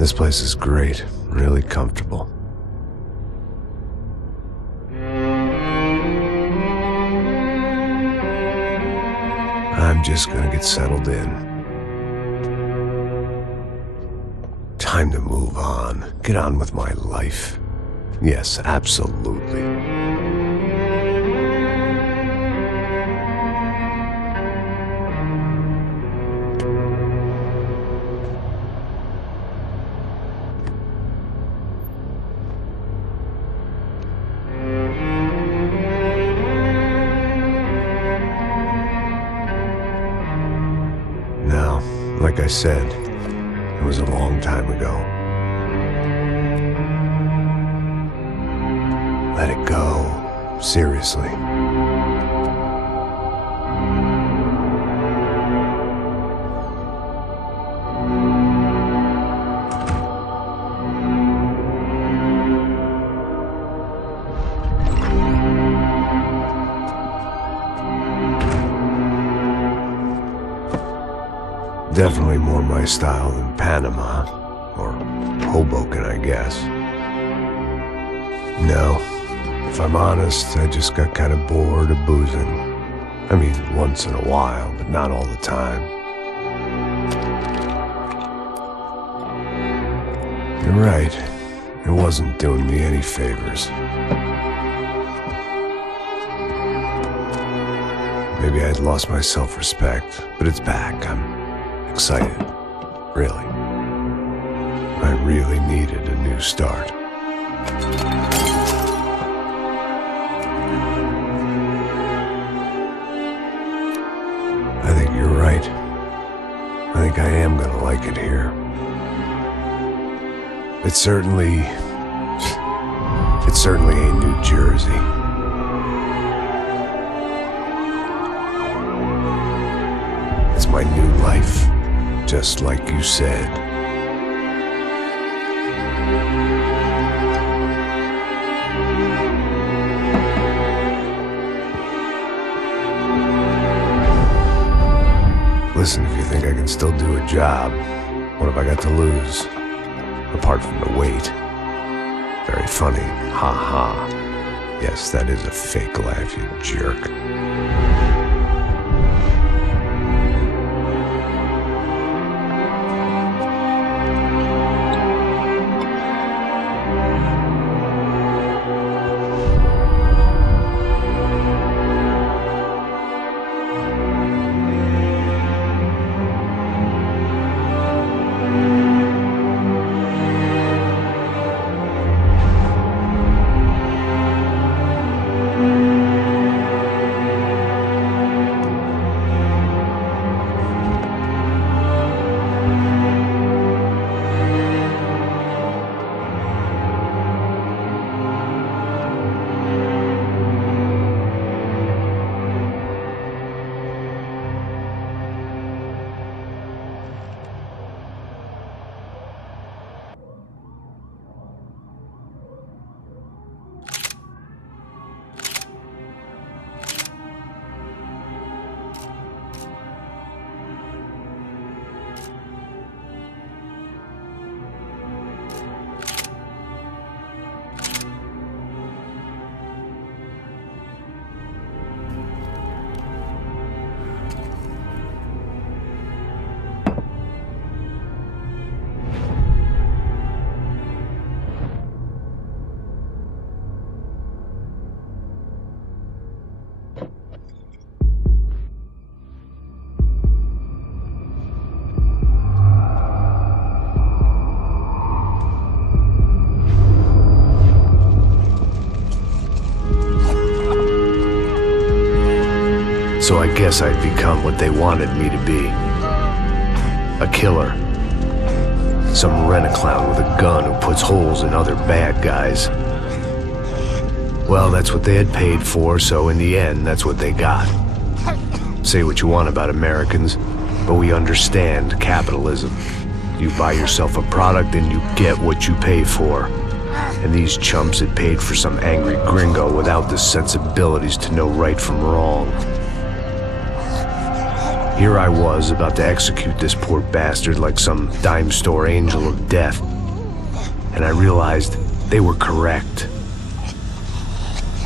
This place is great, really comfortable. I'm just gonna get settled in. Time to move on, get on with my life. Yes, absolutely. Now, like I said, it was a long time ago. Let it go, seriously. Definitely more my style than Panama, or Hoboken, I guess. No, if I'm honest, I just got kind of bored of boozing. I mean, once in a while, but not all the time. You're right, it wasn't doing me any favors. Maybe I'd lost my self-respect, but it's back. I'm excited, really. I really needed a new start. I think you're right. I think I am gonna like it here. It certainly ain't New Jersey. It's my new life. Just like you said. Listen, if you think I can still do a job, what have I got to lose? Apart from the weight. Very funny. Ha ha. Yes, that is a fake laugh, you jerk. So I guess I'd become what they wanted me to be. A killer. Some rent-a-clown with a gun who puts holes in other bad guys. Well, that's what they had paid for, so in the end, that's what they got. Say what you want about Americans, but we understand capitalism. You buy yourself a product and you get what you pay for. And these chumps had paid for some angry gringo without the sensibilities to know right from wrong. Here I was, about to execute this poor bastard like some dime store angel of death. and I realized they were correct.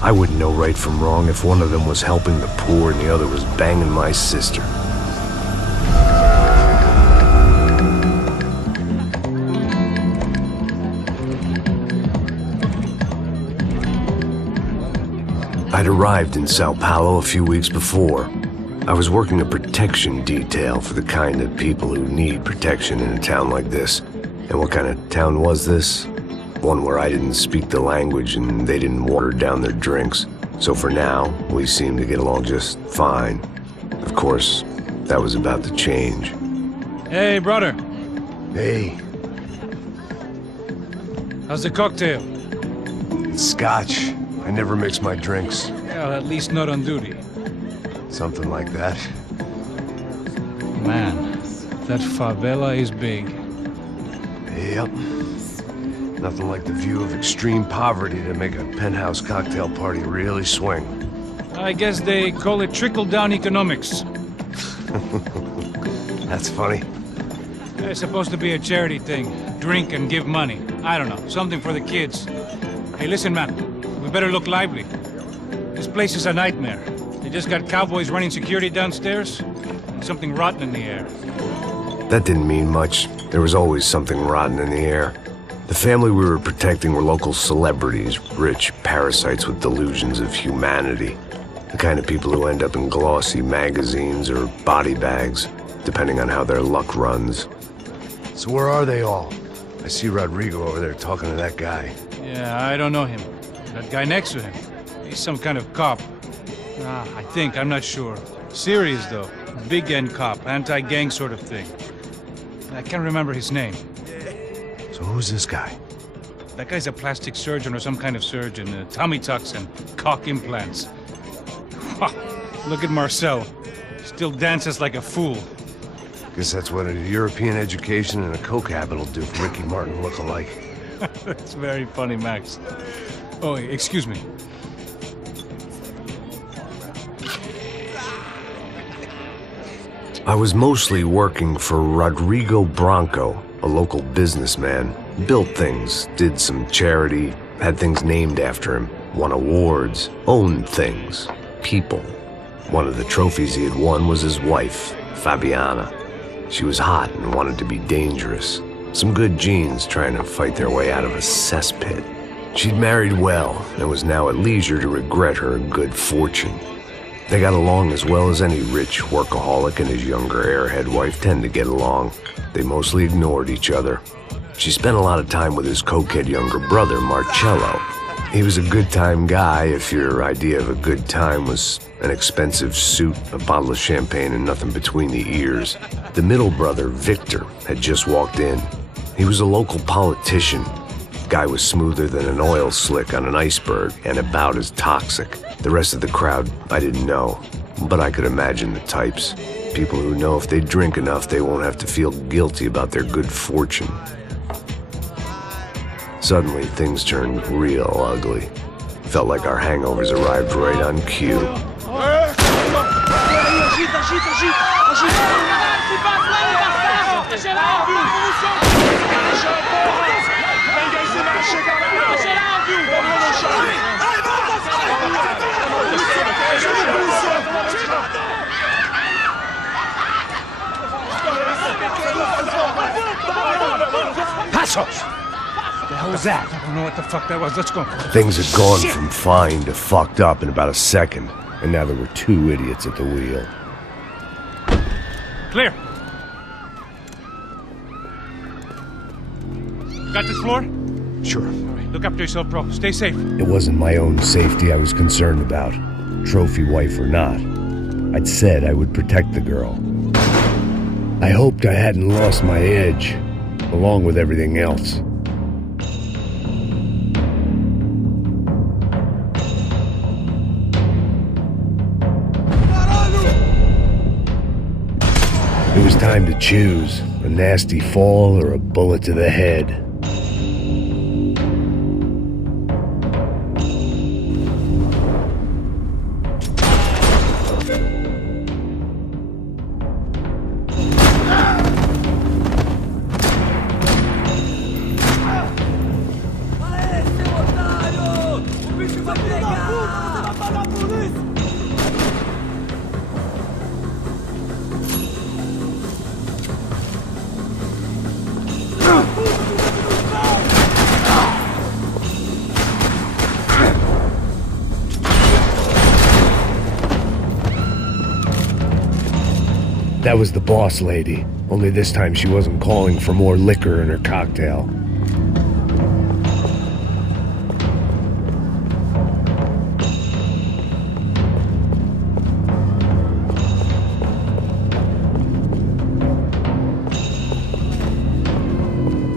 I wouldn't know right from wrong if one of them was helping the poor and the other was banging my sister. I'd arrived in Sao Paulo a few weeks before. I was working a protection detail for the kind of people who need protection in a town like this. And what kind of town was this? One where I didn't speak the language and they didn't water down their drinks. So for now, we seemed to get along just fine. Of course, that was about to change. Hey, brother. Hey. How's the cocktail? It's scotch. I never mix my drinks. Well, at least not on duty. Something like that. Man, that favela is big. Yep. Nothing like the view of extreme poverty to make a penthouse cocktail party really swing. I guess they call it trickle-down economics. That's funny. It's supposed to be a charity thing. Drink and give money. I don't know, something for the kids. Hey, listen, man. We better look lively. This place is a nightmare. They just got cowboys running security downstairs, and something rotten in the air. That didn't mean much. There was always something rotten in the air. The family we were protecting were local celebrities, rich parasites with delusions of humanity. The kind of people who end up in glossy magazines or body bags, depending on how their luck runs. So where are they all? I see Rodrigo over there talking to that guy. Yeah, I don't know him. That guy next to him. He's some kind of cop. I think, I'm not sure. Serious, though. Big N cop, anti-gang sort of thing. I can't remember his name. So who's this guy? That guy's a plastic surgeon or some kind of surgeon. Tummy tucks and cock implants. Look at Marcel. Still dances like a fool. Guess that's what a European education and a coke habit will do for Ricky Martin look-alike. That's very funny, Max. Oh, excuse me. I was mostly working for Rodrigo Branco, a local businessman. Built things, did some charity, had things named after him, won awards, owned things, people. One of the trophies he had won was his wife, Fabiana. She was hot and wanted to be dangerous. Some good genes trying to fight their way out of a cesspit. She'd married well and was now at leisure to regret her good fortune. They got along as well as any rich workaholic and his younger airhead wife tend to get along. They mostly ignored each other. She spent a lot of time with his cokehead younger brother, Marcello. He was a good-time guy if your idea of a good time was an expensive suit, a bottle of champagne, and nothing between the ears. The middle brother, Victor, had just walked in. He was a local politician. Guy was smoother than an oil slick on an iceberg and about as toxic. The rest of the crowd, I didn't know, but I could imagine the types. People who know if they drink enough, they won't have to feel guilty about their good fortune. Suddenly, things turned real ugly. Felt like our hangovers arrived right on cue. Passos! What the hell was that? I don't know what the fuck that was. Let's go. Things had gone from fine to fucked up in about a second, and now there were two idiots at the wheel. Clear. Got this floor? Sure. All right, look after yourself, bro. Stay safe. It wasn't my own safety I was concerned about, trophy wife or not. I'd said I would protect the girl. I hoped I hadn't lost my edge, along with everything else. It was time to choose, a nasty fall or a bullet to the head. That was the boss lady, only this time she wasn't calling for more liquor in her cocktail.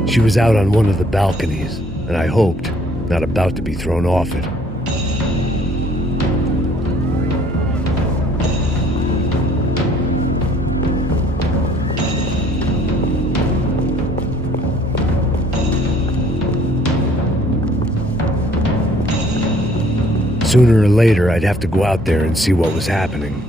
She was out on one of the balconies, and I hoped not about to be thrown off it. Sooner or later, I'd have to go out there and see what was happening.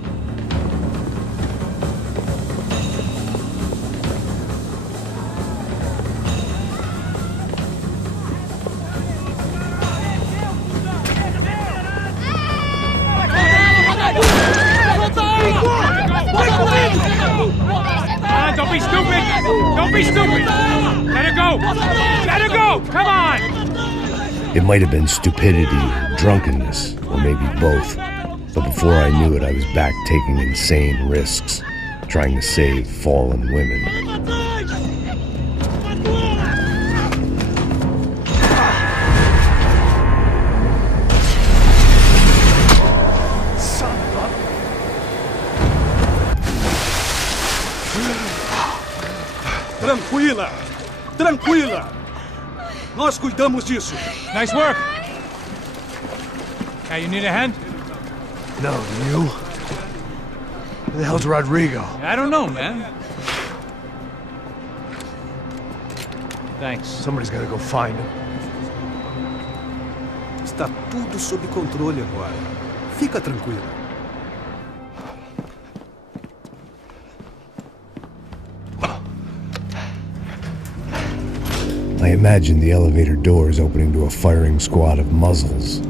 Don't be stupid! Don't be stupid! Let her go! Let her go! Come on! It might have been stupidity, drunkenness, or maybe both. But before I knew it, I was back taking insane risks, trying to save fallen women. Tranquila! Tranquila! Nós cuidamos disso. Nice work! Hey, you need a hand? No, you? Who the hell's Rodrigo? I don't know, man. Thanks. Somebody's gotta go find him. Está tudo sob controle agora. Fica tranquila. I imagined the elevator doors opening to a firing squad of muzzles.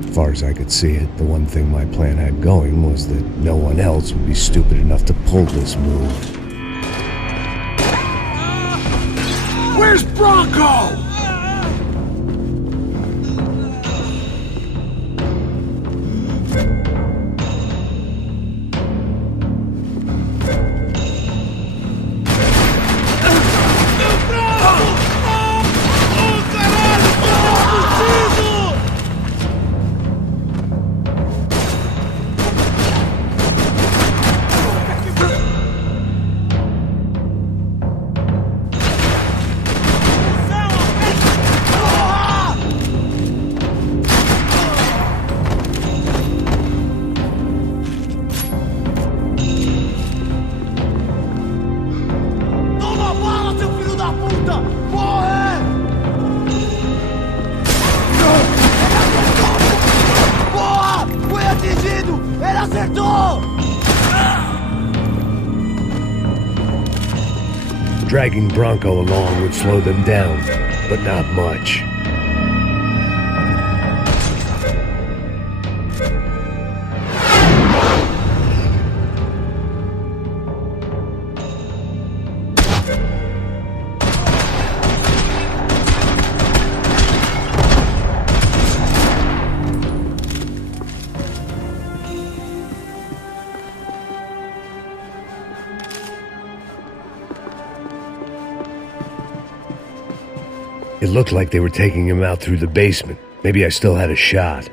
As far as I could see it, the one thing my plan had going was that no one else would be stupid enough to pull this move. Where's Bronco? Dragging Bronco along would slow them down, but not much. It looked like they were taking him out through the basement. Maybe I still had a shot.